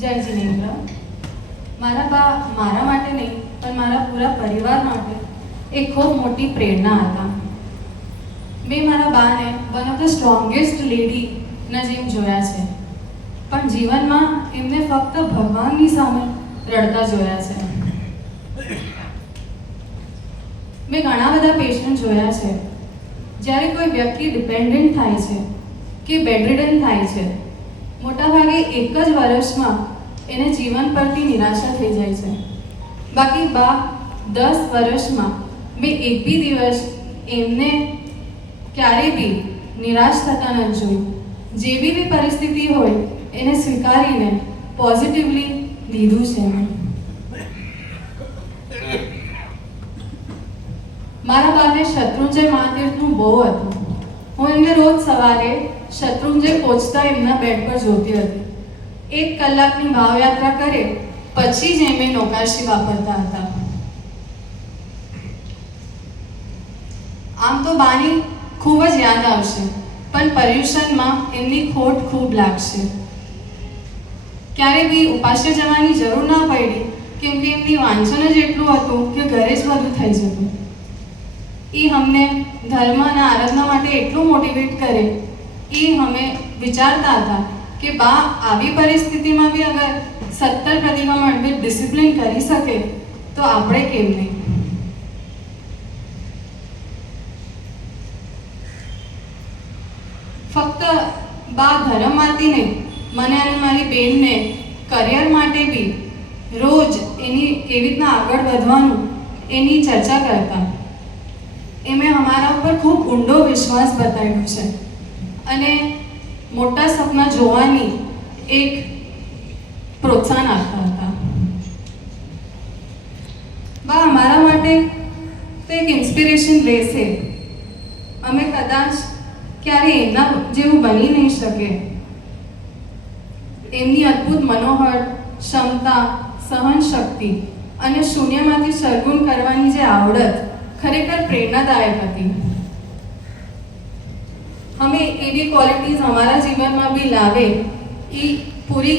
જય જિનેન્દ્ર. મારા બા મારા માટે નહીં પણ મારા પૂરા પરિવાર માટે એક ખૂબ મોટી પ્રેરણા હતા. મેં મારા બાને વન ઓફ ધ સ્ટ્રોંગેસ્ટ લેડીના જેમ જોયા છે, પણ જીવનમાં એમને ફક્ત ભગવાનની સામે રડતા જોયા છે. મેં ઘણા બધા પેશન્ટ જોયા છે. જ્યારે કોઈ વ્યક્તિ ડિપેન્ડન્ટ થાય છે કે બેડરિડન થાય છે, મોટાભાગે એક જ વર્ષમાં એને જીવન પરથી નિરાશા થઈ જાય છે. બાકી બા 10 વર્ષમાં મેં એક બી દિવસ એમને ક્યારેય બી નિરાશ થતા નથી જોયું. જેવી બી પરિસ્થિતિ હોય એને સ્વીકારીને પોઝિટિવલી લીધું છે. મારા બાને શત્રુંજય મહાતીર્થનું બહુ હતું. હું એમને રોજ સવારે શત્રુંજય પહોંચતા એમના બેડ પર જોતી હતી. 1 કલાકની ભાવયાત્રા કરે પછી જ એમને નૌકાશી વાપરતા હતા. આમ તો બાની ખૂબ જ યાદ આવશે, પણ પર્યુષણમાં એમની ખોટ ખૂબ લાગશે. ક્યારે બી ઉપાસ્ય જવાની જરૂર ના પડી, કેમ કે એમની વાંચન જ એટલું હતું કે ઘરે જ બધું થઈ જતું. એ અમને ધર્મ અને આરાધના માટે એટલું મોટિવેટ કરે. એ અમે વિચારતા હતા કે બા આવી પરિસ્થિતિમાં બી અગર 70 પ્રતિક્રમણ વિથ ડિસિપ્લિન કરી શકે તો આપણે કેમ નહીં. ફક્ત બા ધર્મમાંથી નહીં, મને અને મારી બેનને કરિયર માટે બી રોજ એની કેવી રીતના આગળ વધવાનું એની ચર્ચા કરતા. એમણે અમારા ઉપર ખૂબ ઊંડો વિશ્વાસ બતાવ્યો છે અને મોટા સપના જોવાની એક પ્રોત્સાહન આપતા હતા. બા અમારા માટે તો એક ઇન્સ્પિરેશન રહેશે. અમે કદાચ ક્યારે એમના જેવું બની નહીં શકે. એમની અદ્ભુત મનોહર ક્ષમતા, સહન શક્તિ અને શૂન્યમાંથી સરગુણ કરવાની જે આવડત ખરેખર પ્રેરણાદાયક હતી. અમે એવી ક્વોલિટીઝ અમારા જીવનમાં બી લાવે એ પૂરી